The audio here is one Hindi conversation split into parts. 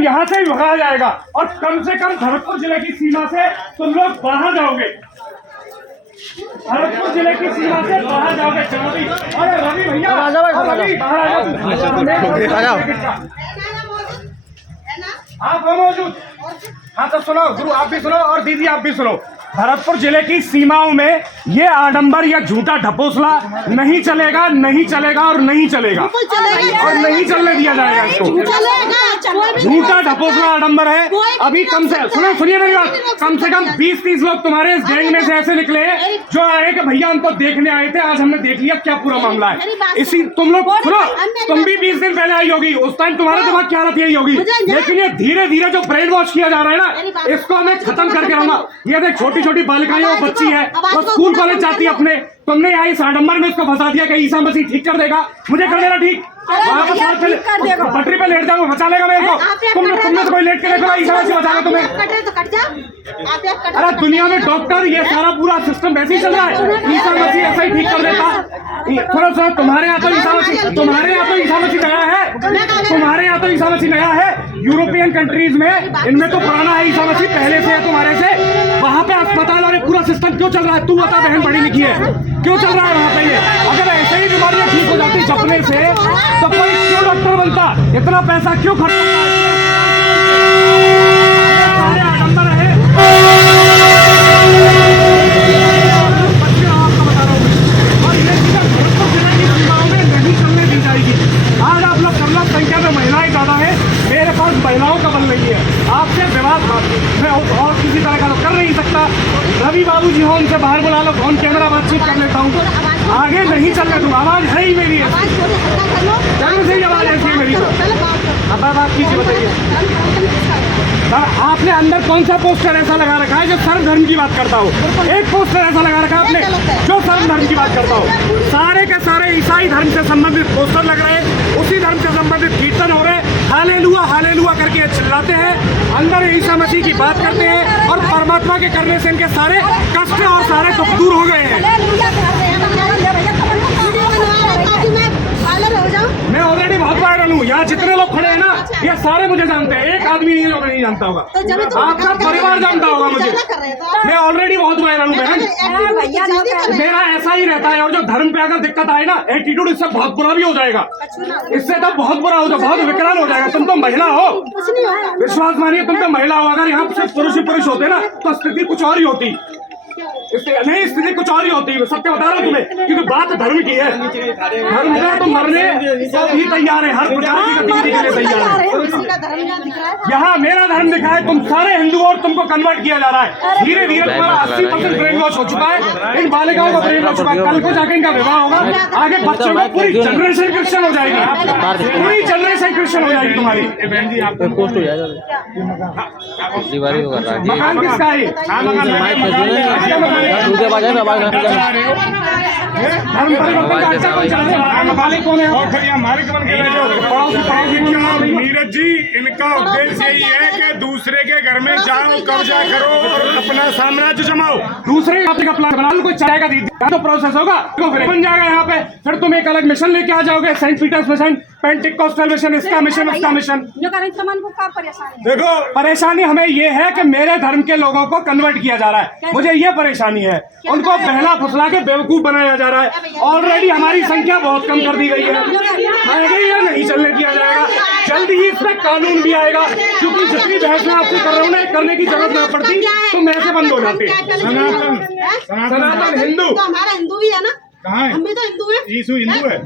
अब यहाँ से ही भगाया जाएगा और कम से कम भरतपुर जिले की सीमा से तुम लोग बाहर जाओगे, भरतपुर जिले की सीमा से बाहर जाओगे। अरे रवि भैया रवि बाहर आ जाओ, आप हो मौजूद। हाँ तो सुनो गुरु, आप भी सुनो और दीदी आप भी सुनो। भरतपुर जिले की सीमाओं में ये आडंबर या झूठा ढपोसला नहीं चलेगा, नहीं चलेगा और नहीं चलेगा और नहीं चलने दिया जाएगा इसको। झूठा ढपोसला आडंबर है। अभी कम से सुनिए मेरी बात, कम से कम 20-30 लोग तुम्हारे इस गैंग में से ऐसे निकले जो आए कि भैया हम तो देखने आए थे, आज हमने देख लिया क्या पूरा मामला है। इसी तुम लोग सुनो, तुम भी 20 दिन पहले आई होगी, उस टाइम तुम्हारे दिमाग की हालत यही होगी। लेकिन ये धीरे धीरे जो ब्रेन वॉश किया जा रहा है ना, इसको मैं खत्म करके रहूंगा। ये देख छोटी छोटी बालिकाएं, वो बच्ची है, वो स्कूल कॉलेज जाती है अपने, तुमने यहाँ इस आडंबर में इसको फंसा दिया कि ईसा मसीह ठीक कर देगा। मुझे कर देना ठीक, पटरी पे लेट जाऊंगा, बचा लेगा मेरे को। तुमने तो कोई लेट के देखो, ईसा मसीह बचाएगा तुम्हें। अरे दुनिया में डॉक्टर ये सारा पूरा सिस्टम वैसे ही चल रहा है, ईसा मसीह ऐसा ही ठीक कर देता। थोड़ा सा तुम्हारे यहाँ तो ईसा मसीह, तुम्हारे यहाँ तो ईसा मसीह नया है, तुम्हारे यहाँ तो ईसा मसीह नया है। यूरोपियन कंट्रीज में इनमें तो पुराना है ईसा मसीह, पहले से है तुम्हारे से। वहाँ पे अस्पताल और पूरा सिस्टम क्यों चल रहा है? तू बता बहन, पढ़ी लिखी है, क्यों चल रहा है वहाँ पे? ये अगर ऐसे ही बीमारियां ठीक हो जाती जपने से तो कोई क्यों डॉक्टर बनता? इतना पैसा क्यों खर्च करता है? आडंबर है। आपको बता रहा हूँ, और ये चीजें भरतपुर जिले की सीमाओं में नहीं चलने दी जाएगी। आज आप लोग कम संख्या में महिलाएं ज्यादा है, मेरे पास महिलाओं का बल नहीं है। आपसे विवाद मैं और किसी तरह का तो कर नहीं सकता। रवि बाबू जी हो, उनसे बाहर बुला लो, फोन कैमरा बातचीत कर लेता हूँ। आगे नहीं चलने दूंगा, आवाज है ही मेरी, जन्म से ही आवाज ऐसी है मेरी। अब बात कीजिए, बताइए आपने अंदर कौन सा पोस्टर ऐसा लगा रखा है जो सर्व धर्म की बात करता हो? एक पोस्टर ऐसा लगा रखा है आपने जो सर्व धर्म की बात करता हो। सारे के सारे ईसाई धर्म से संबंधित पोस्टर लग रहे हैं, उसी धर्म से संबंधित कीर्तन हो रहे हैं, हालेलुया हालेलुया करके चिल्लाते हैं, अंदर ईसा मसीह की बात करते हैं और परमात्मा के करने से इनके सारे कष्ट और सारे दुख दूर हो गए हैं। मैं ऑलरेडी बहुत वायरल हूँ, यहाँ जितने लोग खड़े हैं ना, ये सारे मुझे जानते हैं, एक आदमी नहीं जानता होगा, आपका परिवार जानता होगा मुझे। मैं ऑलरेडी बहुत वायरल हूँ बहन, मेरा ऐसा ही रहता है। और जो धर्म पे अगर दिक्कत आए ना, एटीट्यूड, इससे बहुत बुरा भी हो जाएगा, इससे तो बहुत बुरा हो जाएगा, बहुत विकराल हो जाएगा। तुम तो महिला हो, विश्वास मानिए, तुम तो महिला हो। अगर यहाँ से पुरुष ही पुरुष होते ना तो स्थिति कुछ और ही होती, नहीं स्थिति कुछ और ही होती है। सत्य बता रहा हूँ तुम्हें, क्योंकि बात धर्म की है। धर्म का तो मरने भी तैयार है, हर प्रकार की गतिविधि के लिए तैयार है। यहाँ मेरा धर्म दिखा है, तुम सारे हिंदू और तुमको कन्वर्ट किया जा रहा है। धीरे धीरे तुम्हारा 80% ब्रेन वॉश हो चुका है, इन बालिकाओं का ब्रेन वॉश हो चुका है। कल को जाके इनका विवाह होगा, आगे बच्चों को पूरी जनरेशन क्रिश्चियन हो जाएगी, पूरी जनरेशन क्रिश्चियन हो जाएगी तुम्हारी। पोस्ट हो जाएगा, मकान किसका है? नीरज जी, इनका उद्देश्य यही है कि दूसरे के घर में जाओ, कब्जा करो और अपना साम्राज्य जमाओ। दूसरे का प्लान बना लो, कोई चाहेगा तो प्रोसेस होगा, तो फिर बन जाएगा यहाँ पे। फिर तुम एक अलग मिशन लेके आ जाओगे, Saint Peter's mission, Pentecostal mission, इसका मिशन, उसका मिशन। देखो परेशानी हमें ये है कि मेरे धर्म के लोगों को कन्वर्ट किया जा रहा है, मुझे ये परेशानी है। उनको बहला फुसला के बेवकूफ बनाया जा रहा है। ऑलरेडी हमारी संख्या बहुत कम कर दी गई है, आगे ये नहीं चलने दिया जाएगा। जल्दी ही इसमें कानून भी आएगा, क्योंकि जितनी बहस में आपसे कर रहा हूँ ना, करने की जरूरत न पड़ती तो मैं से बंद हो जाती। सनातन हिंदू, हमारा हिंदू भी है ना, कहाँ है? हम भी तो हिंदू है। यीशु हिंदू है,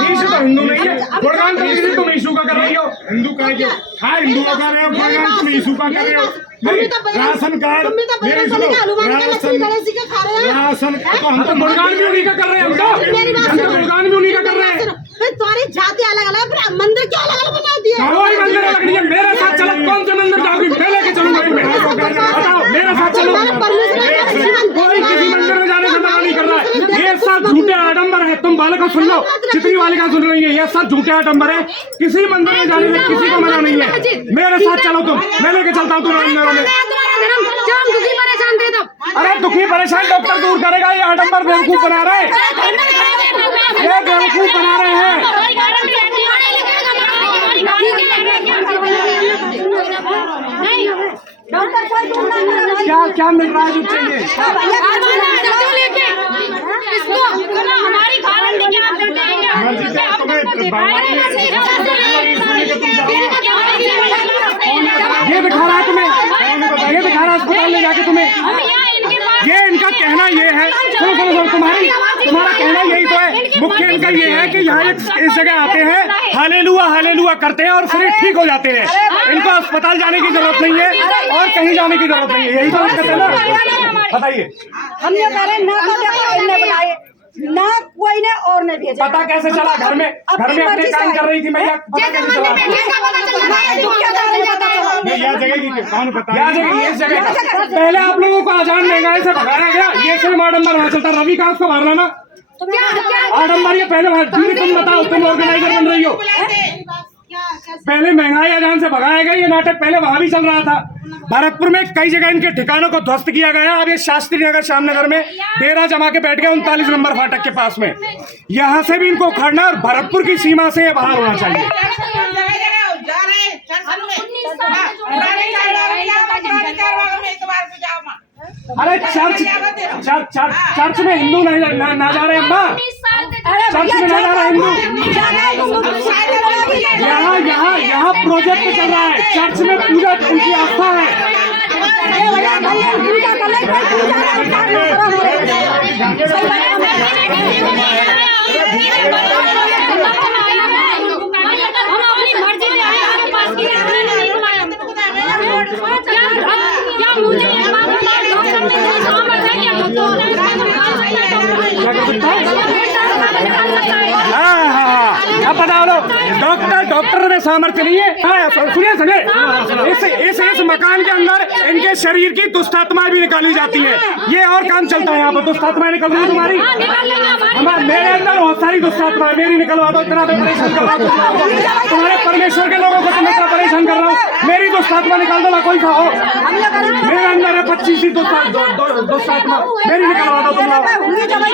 यीशु तो हिंदू नहीं है। गुणगान तुम यीशु का कर रही हो, हिंदू का क्यों? हाँ हिंदू का कर रहे हो, गुणगान तुम यीशु का कर रहे हो। राशन कार्ड, राशन तो हम तो गुणगान भी उन्हीं का कर रहे हैं, हम तो गुणगान भी उन्हीं का कर रहे हैं। तुम्हारी जाति अलग अलग, मंदिर क्यों अलग अलग बना दिया? कोई मंदिर अलग नहीं है, मेरे साथ चलो, कौन से मंदिर जाओगी? मैं लेके चलूंगा, बताओ मेरे साथ चलो। कोई किसी मंदिर में जाने से मना नहीं कर रहा है, ये सब झूठे आडंबर है। तुम बालकों सुन लो, जितनी बालिका सुन रही है, ये सब झूठे आडंबर है। किसी मंदिर में जाने से किसी को मना नहीं है। मेरे साथ चलो तुम, मैं लेके चलता हूँ तुम्हारे। अरे दुखी परेशान डॉक्टर दूर करेगा, ये आडंबर बेवकूफ बना रहे हैं, ये बेवकूफ बना रहे हैं। क्या मिल रहा है जो चाहिए? हमारी गारंटी क्या आप देते हैं? ये दिखा रहा है तुम्हें, ये दिखा रहा है अस्पताल ले जाके तुम्हें। ये इनका कहना ये है, सुनो सुनो सुनो, तुम्हारा कहना यही तो है, मुख्य इनका ये है कि यहाँ इस जगह आते हैं, हालेलुआ करते हैं और फिर ठीक हो जाते हैं। इनको अस्पताल जाने की जरूरत नहीं है और कहीं जाने की जरूरत नहीं है, यही तो कहते हैं ना। बताइए, हमने पहले ना तो देखो, इनने बुलाए ना, कोई ने और ने भेजा। पता कैसे चला? घर में अपने काम कर रही थी मैया, पता कैसे चला? यह जगह की कौन बता? यह जगह, इस जगह पहले आप लोगों को आजान महंगाई से भगाया गया, ये सिर्फ आडम्बर वहाँ चलता। रवि का उसको मारना ना आडम्बर, ये पहले तुम बताओ, तुम ऑर्गेनाइजर बन रही हो। पहले महंगाई अजान से भगाया गया, ये नाटक पहले वहां भी चल रहा था। भरतपुर में कई जगह इनके ठिकानों को ध्वस्त किया गया। अब ये शास्त्री नगर श्यामनगर में डेरा जमा के बैठ गए 39 नंबर फाटक के पास में। यहाँ से भी इनको उखाड़ना और भरतपुर की सीमा से बाहर होना चाहिए। अरे चर्च में हिंदू ना जा रहे अम्मा, चर्च में ना जा रहे हिंदू। यहाँ प्रोजेक्ट चल रहा है, चर्च में पूजा उनकी आस्था है। अब बताओ लो, डॉक्टर में सामर्थ्य नहीं है। सुनिए, इस मकान के अंदर इनके शरीर की दुष्ट आत्माएं भी निकाली जाती है। ये और काम चलता है यहाँ पर। दुष्ट आत्माएं निकल रही है तुम्हारी, मेरे अंदर बहुत सारी दुष्ट आत्माएं, मेरी निकलवा दो। इतना परेशान कर रहा हूँ तुम्हारे परमेश्वर के लोगों को, तुम इतना परेशान कर रहा हूँ। मेरी दुष्ट आत्मा निकाल दो ना, कोई सा हो। मेरे अंदर है 25 दुष्ट आत्मा, मेरी निकलवा दो तुम लोग।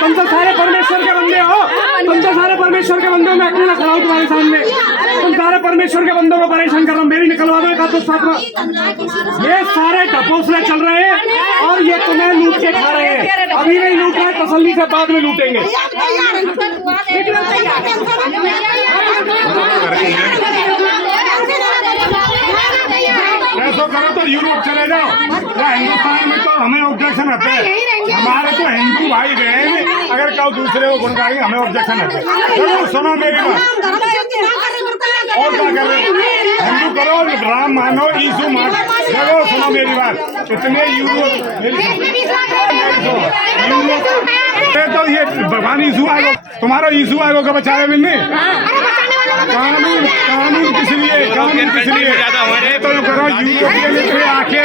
तुम तो सारे परमेश्वर के बंदे हो, तुम तो सारे परमेश्वर के बंदे हो। मैं अकेला खड़ा हूँ तुम्हारे सामने, तुम सारे परमेश्वर के बंदों को परेशान कर रहा हूँ। मेरी निकलवा दो एक आध दुष्ट आत्मा। ये सारे ढपोसले चल रहे हैं और ये तुम्हें लूट के खा रहे हैं। अभी नहीं लूट रहे, तसल्ली से बाद में लूटेंगे। ऐसा करो तो यूरोप चले जाओ, या हिंदुस्तान में तो हमें ऑब्जेक्शन आते हैं। हमारे तो हिंदू भाई गए, अगर कल दूसरे को गुनगाएंगे हमें ऑब्जेक्शन आते हैं। चलो सुनो मेरी बात, और क्या कर रहे हो? हिंदू करो, राम मानो, यीशु मानो। देखो सुनो मेरी बात, इतने तो ये भगवान यीशु आएगा, तुम्हारा यीशु आएगा का बचावे मिलने। कानून किस लिए, कानून किस लिए? तो करो यूरोपियन आके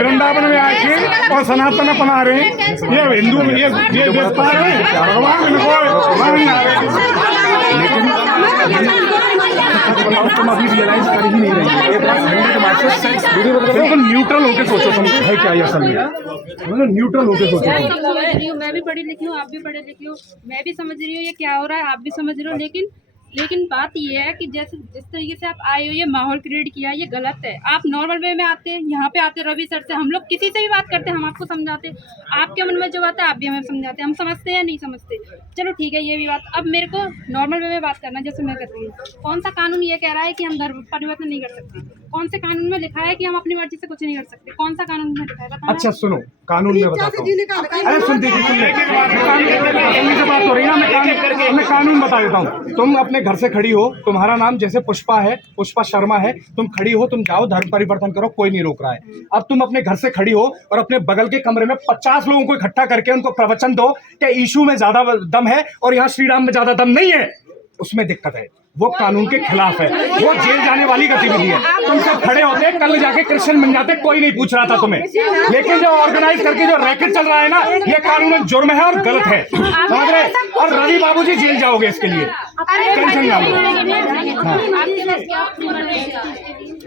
वृंदावन में आके और सनातन अपना रहे हैं। ये हिंदू ये व्यवस्था है, भगवान तुम अभी रियलाइज कर ही नहीं रही। बिल्कुल न्यूट्रल होके सोचो, तुम है क्या ये असल में, मतलब न्यूट्रल होके सोचो। मैं समझ रही हूँ, मैं भी पढ़ी लिखी हूँ, आप भी पढ़े लिखी हो, मैं भी समझ रही हूँ ये क्या हो रहा है, आप भी समझ रहे हो। लेकिन बात ये है कि जैसे जिस तरीके से आप आए हो, ये माहौल क्रिएट किया, ये गलत है। आप नॉर्मल वे में आते हैं, यहाँ पे आते रवि सर से, हम लोग किसी से भी बात करते हैं, हम आपको समझाते हैं, आपके मन में जो बात है आप भी हमें समझाते हैं, हम समझते हैं या नहीं समझते। चलो ठीक है, ये भी बात। अब मेरे को नॉर्मल वे में बात करना, जैसे मैं करती हूँ। कौन सा कानून ये कह रहा है कि हम धर्म परिवर्तन नहीं कर सकते? कौन से कानून में लिखा है कि हम अपनी मर्जी से कुछ नहीं कर सकते? कौन सा कानून में लिखा है? अच्छा सुनो, कानून में बताता हूँ। अरे सुन दीजिए, से बात हो रही है ना, मैं कानून बता देता हूँ। तुम अपने घर से खड़ी हो, तुम्हारा नाम जैसे पुष्पा है, पुष्पा शर्मा है, तुम खड़ी हो, तुम जाओ धर्म परिवर्तन करो, कोई नहीं रोक रहा है। अब तुम अपने घर से खड़ी हो और अपने बगल के कमरे में 50 लोगों को इकट्ठा करके उनको प्रवचन दो कि यीशु में ज्यादा दम है और यहाँ श्री राम में ज्यादा दम नहीं है, उसमें दिक्कत है। वो कानून के खिलाफ है, वो जेल जाने वाली गतिविधि है। तुम सब खड़े होते, कल जाके क्रिश्चियन बन जाते, कोई नहीं पूछ रहा था तुम्हें। लेकिन जो ऑर्गेनाइज करके जो रैकेट चल रहा है ना, ये कानून जुर्म है और गलत है, समझ रहे? और रवि बाबूजी जेल जाओगे इसके लिए, टेंशन ना लो।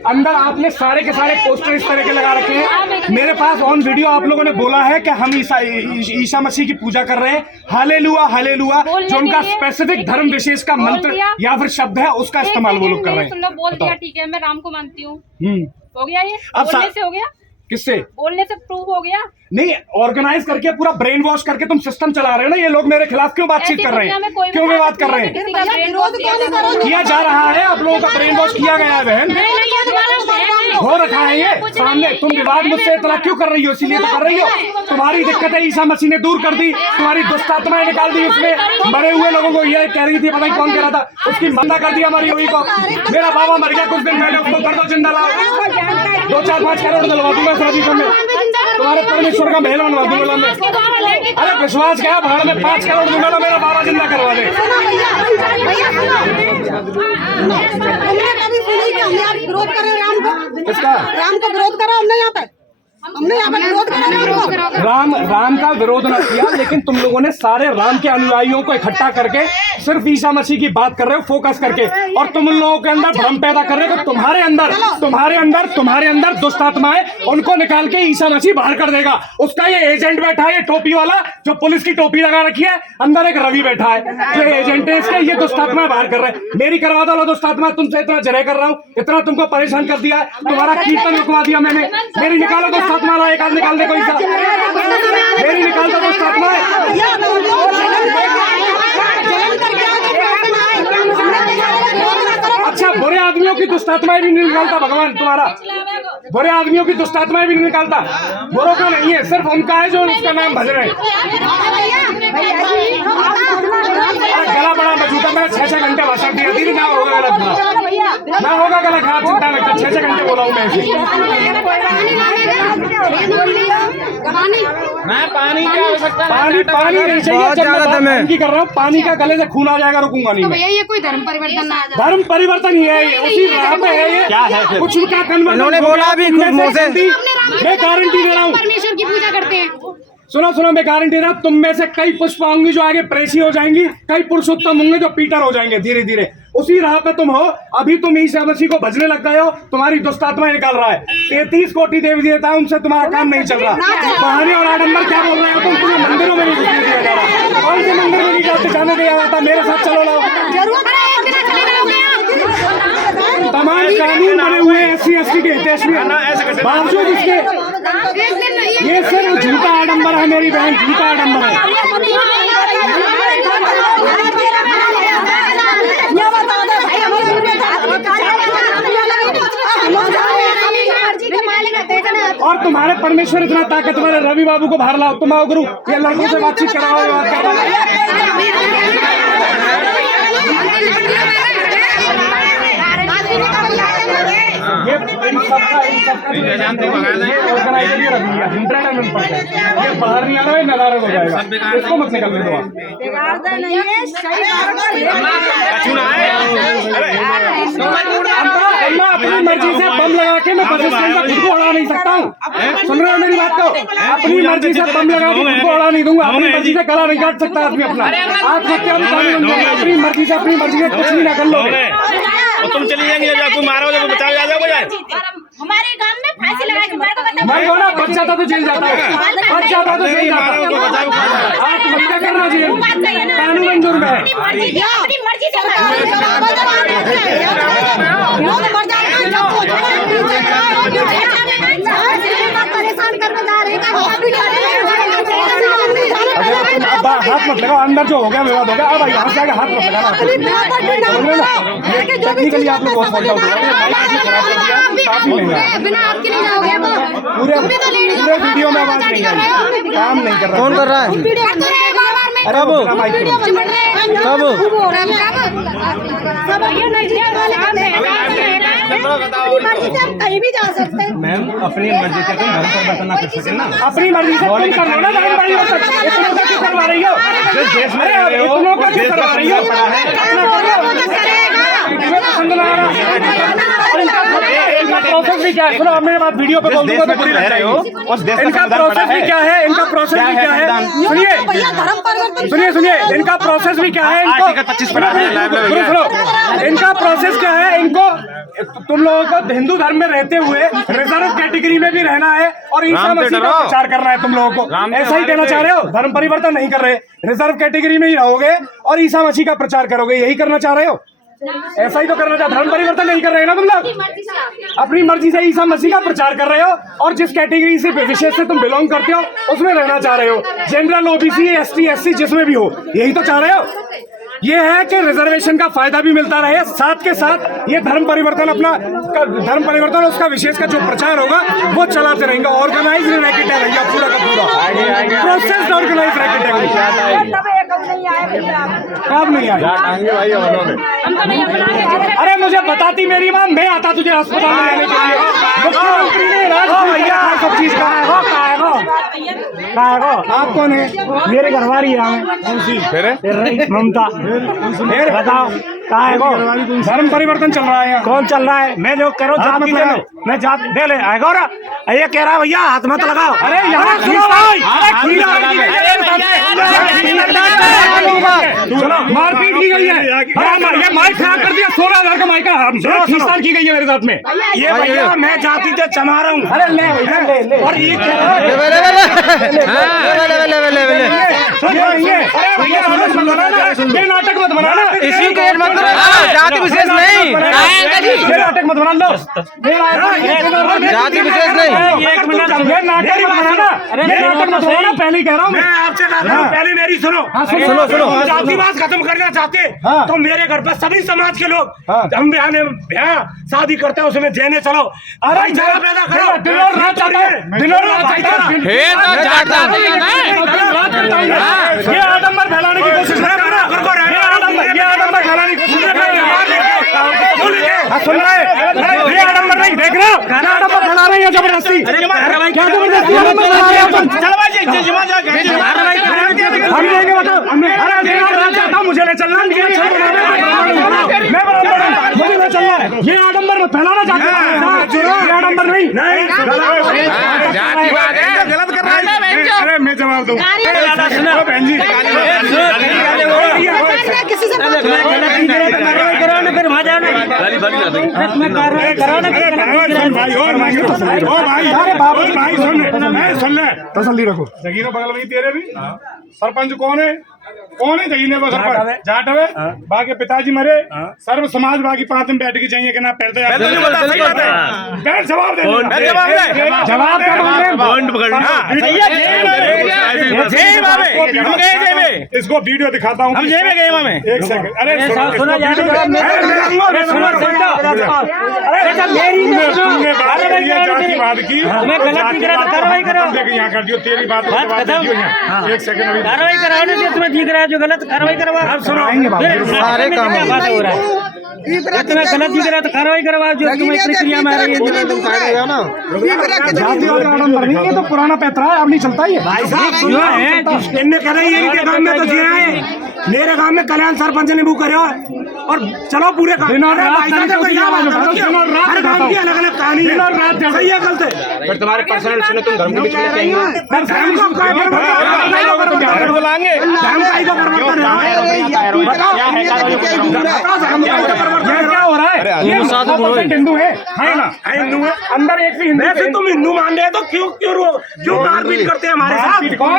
अंदर आपने सारे के सारे पोस्टर इस तरह के लगा रखे हैं। मेरे पास ऑन वीडियो आप लोगों ने बोला है कि हम ईसा मसीह की पूजा कर रहे हैं, हालेलुया हालेलुया, जो उनका स्पेसिफिक धर्म विशेष का मंत्र या फिर शब्द है, उसका इस्तेमाल वो लोग कर रहे हैं। बोल दिया, ठीक है, मैं राम को मानती हूँ, हो गया ये? अब बोलने से हो गया? किससे? बोलने से प्रूव हो गया। नहीं, ऑर्गेनाइज करके पूरा ब्रेन वॉश करके तुम सिस्टम चला रहे हो ना। ये लोग मेरे खिलाफ क्यों बातचीत कर रहे हैं, क्यों वे बात कर रहे हैं? किया जा रहा है, आप लोगों का ब्रेन वॉश किया गया है बहन, हो रखा है ये सामने। तुम विवाद मुझसे इतना क्यों कर रही हो? इसीलिए तो कर रही हो। तुम्हारी दिक्कतें ईसा मसीह ने दूर कर दी, तुम्हारी दुष्ट आत्माएं निकाल दी। उसमें मरे हुए लोगों को ये कह रही थी, पता नहीं कौन कह रहा था, उसकी मन्ना कर दी हमारी हुई को। मेरा बाबा मर गया कुछ दिन पहले, उसको कर दो जिंदा लाओ। 2-4-5 करोड़ दिलवा दूंगा शादी में, तुम्हारे परमेश्वर का महल बनवा दूंगा मैं। अरे विश्वास क्या भाड़ में 5 करोड़ दूंगा ना, मेरा बाबा जिंदा करवा दे। विरोध करे राम को, इसका राम को विरोध करा हमने यहाँ पे विरोध करा। राम का विरोध न किया, लेकिन तुम लोगों ने सारे राम के अनुयायियों को इकट्ठा करके सिर्फ ईसा मसीह की बात कर रहे हो फोकस करके, और तुम लोगों के अंदर भ्रम पैदा कर रहे हो कि तुम्हारे अंदर दुष्ट आत्माएं, उनको निकाल के ईसा मसीह बाहर कर देगा। उसका ये एजेंट बैठा है, ये टोपी वाला जो पुलिस की टोपी लगा रखी है, अंदर एक रवि बैठा है, जो एजेंट है इसके, ये दुष्ट आत्मा बाहर कर रहे हैं। मेरी करवा दो दुष्ट आत्मा, तुमसे इतना जरे कर रहा हूँ, इतना तुमको परेशान कर दिया, तुम्हारा कीर्तन रुकवा दिया मैंने। मेरी निकालो दुष्ट आत्मा, एक आध निकाल दे कोई सा, मेरी निकाल दो दुष्ट आत्मा। अच्छा, बुरे आदमियों की दुष्ट आत्माएं भी नहीं निकालता भगवान तुम्हारा, बुरे आदमियों की दुष्ट आत्माएं भी नहीं निकालता। बुरों का नहीं है, सिर्फ उनका है जो उसका नाम भज रहे हैं। गला बड़ा मजूदा, मैं 6-6 घंटे भाषण दिया दीदी, ना होगा गला खराब, ना होगा गला खराब, चिंता न कर। 6-6 घंटे बोला हूँ मैं पानी क्या हो सकता है? पानी नहीं चाहिए, जब मैं कर रहा हूँ पानी का गले से खून आ जाएगा, रुकूंगा नहीं। भैया ये कोई धर्म परिवर्तन ना, धर्म परिवर्तन ही है ये, उसी राह पे है ये। क्या है कुछ क्या कन्वर्जन? इन्होंने बोला अभी मैं गारंटी दे रहा हूँ, परमेश्वर की पूजा करते हैं। सुनो, मैं गारंटी दे रहा हूँ, तुम में से कई पुष्प होंगी जो आगे प्रेसी हो जाएंगी, कई पुरुषोत्तम होंगे जो पीटर हो जाएंगे धीरे धीरे। उसी राह पे तुम हो। अभी तुम ईसा मसीह को भजने लग गए हो, तुम्हारी दुष्ट आत्माएं निकाल रहा है। 33 कोटि देवी देवता, उनसे तुम्हारा काम नहीं चल रहा। बहाने और आडंबर क्या बोल रहे हो तुम? तुम्हें मंदिरों में नहीं घुसने दिया जा रहा, कौन से मंदिर में नहीं जाने दिया जाता? मेरे साथ चलो लाओ। तमाम कानून बने हुए हैं SC/ST के हितेश में, बावजूद इसके ये सिर्फ झूठा आडंबर है मेरी बहन, झूठा आडंबर है। और तुम्हारे परमेश्वर इतना ताकतवर है, रवि बाबू को बाहर लाओ, तुम आओ गुरु, ये लड़कों से बातचीत कराओ, बात कराओ। ये बाहर नहीं आ रहा है, नदारद हो जाएगा, इसको मत निकलने दो। अपनी मर्जी से बम लगा के मैं बस स्टैंड का खुद को उड़ा नहीं सकता हूँ। सुन रहे हो मेरी बात को? अपनी मर्जी से बम लगा के खुद को उड़ा नहीं दूंगा, अपनी मर्जी से गला नहीं काट सकता आदमी अपना। आप क्या अपनी मर्जी से कुछ भी ना कर लो, तुम चली जाएंगे, जब आपको मारो जब बचाओ जा जाओगे। हमारे गांव में फांसी लगा के मार को मैं बोला बच जाता तो जेल जाता है, बच जाता तो जेल जाता। आप बच्चा करना जेल, कानून मंजूर में अपनी मर्जी से परेशान करने जा रहे हाथ मत लगाओ, अंदर जो हो गया विवाद हो गया, अब यहाँ से आगे हाथ मत लगाना। टेक्निकली आप लोग बहुत फॉल्ट आउट हो गया, बिना आपके नहीं जाओगे। पूरे वीडियो में आवाज नहीं आ रही, काम नहीं कर रहा। कौन कर रहा है? अरे वो कहीं भी जा सकते हैं मैम, अपनी मर्जी से तुम घर पर बर्तन कर सके ना, अपनी मर्जी से तुम कर लो ना, धर्म परिवर्तन इतनों का क्यों करवा रही हो? देश में इतनों का क्यों करवा रही हो? पसंद ना आ रहा। इनका प्रोसेस भी क्या है? सुनो, मेरे बात वीडियो पे बोल दूंगा तो बुरी लग जाएगी। इनका प्रोसेस भी क्या है? इनका प्रोसेस भी क्या है? सुनिए, इनका प्रोसेस भी क्या है? इनको इनका प्रोसेस क्या है? इनको तुम लोगों को हिंदू धर्म में रहते हुए रिजर्व कैटेगरी में भी रहना है और ईसा मसीह का प्रचार करना है तुम लोगों को। ऐसा ही कहना चाह रहे हो? धर्म परिवर्तन नहीं कर रहे, रिजर्व कैटेगरी में ही रहोगे और ईसा मसीह का प्रचार करोगे, यही करना चाह रहे हो? ऐसा ही तो करना चाहते, धर्म परिवर्तन नहीं कर रहे हैं ना तुम लोग, अपनी मर्जी से ईसा मसीह का प्रचार कर रहे हो और जिस कैटेगरी से विशेष से तुम बिलोंग करते हो उसमें रहना चाह रहे हो, जनरल ओबीसी एसटी एससी जिसमें भी हो, यही तो चाह रहे हो। ये है कि रिजर्वेशन का फायदा भी मिलता रहे, साथ के साथ ये धर्म परिवर्तन उसका विशेष का जो प्रचार होगा वो चलाते रहेंगे। ऑर्गेनाइज रैकेट है भैया, पूरा का पूरा प्रोसेस ऑर्गेनाइज रैकेट है। कब नहीं आए? अरे मुझे बताती मेरी माँ, मैं आता तुझे अस्पताल में लेने के लिए। मुख्यमंत्री ने भैया सब चीज कहा है। आप कौन है? मेरे घरवाली है ममता। बताओ कहा है वो? धर्म परिवर्तन चल रहा है। कौन चल रहा है? मैं जो करो जात दे लो, मैं जात दे ले आएगा। और ये कह रहा भैया हाथ मत लगाओ। अरे यहाँ सुनो भाई, मारपीट की गई है, ये माइक खराब कर दिया, 16,000 का माइक खींचतान की गई है मेरे साथ में। ये भैया मैं जाति से चमा रहा हूँ। अरे ले और ये नाटक मत बनाना, इसी को मत जाति विशेष नहीं, नाटक मत बना लो, जाति विशेष नहीं, एक मिनट नाटक मत बनाना, नाटक मत बनाना, पहले ही कह रहा हूँ मैं आपसे। पहले मेरी सुनो, सुनो जातिवाद खत्म करना चाहते तो मेरे घर पर सभी समाज के लोग हम ब्याह शादी करते हैं उसमें जेने चलो, अरे जरा पैदा करो, दिन और रात ये आडंबर फैलाने की कोशिश नहीं करना, ये आडंबर फैलाने की कोशिश सुन रहे, ये आडंबर नहीं देख रहे हो, आडंबर फैला रहे हैं जबरदस्ती, क्या जबरदस्ती आडंबर फैला रहे हैं? हम देंगे बताओ, अरे चाहता हूँ मुझे ले चलना, मैं मुझे ले चलना है, ये आडंबर मत फैलाना चाहते हैं, ये आडंबर नहीं गलत कर रहा है। अरे मैं जवाब दूँ बहन जी, किसी से भाई सुन ले, तसल्ली रखो। जगीरो बगल में तेरे भी सरपंच कौन है जगीने को सरपंच जाट है, बाकी पिताजी मरे, सर्व समाज बाकी 5 दिन बैठ के चाहिए कि ना पहले जवाब दे, इसको वीडियो दिखाता हूँ, एक सेकंड। अरे जातिवाद की कार्रवाई करो, यहाँ कर दियो, तेरी बात एक सेकंड कार्रवाई कराओ ना, तुम्हें दिख रहा है जो गलत कार्रवाई करवा। अब सुनाएंगे सारे काम हो रहा है, तुम्हें गलत दिख रहा है तो कार्रवाई करवा, जो तुम्हें प्रक्रिया में आ रही है। जातिवाद आडंबर नहीं, ये तो पुराना पैतरा है, अब नहीं चलता ये। भाई साहब इनने कह रहे हैं कि गांव में तो जिया है, मेरे गांव में कल्याण सरपंच ने वो करे और चलो पूरे अलग अलग कहानी है, सही है गलत है। फिर तुम्हारे पर्सनल सुनो, तुम धर्म को बीच में कहेंगे क्या हो रहा है? हिंदू है ना, हिंदू है, अंदर एक भी हिंदू। वैसे तुम हिंदू मान रहे हो तो क्यों मारपीट करते हैं हमारे साथ? कौन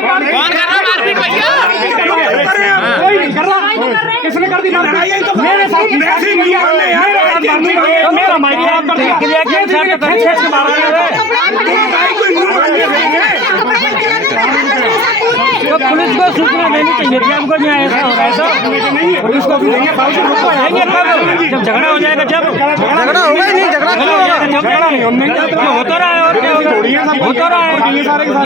कर रहा है? किसने कर दी? मेरे साथ मेरा माइक खराब कर दिया, तो पुलिस को सूचना देनी चाहिए कि हमको न्याय ऐसा हो रहा है। पुलिस को भी देंगे, जब झगड़ा हो जाएगा, जब झगड़ा होगा नहीं, झगड़ा झगड़ा नहीं होता रहा है और क्या होता रहा है।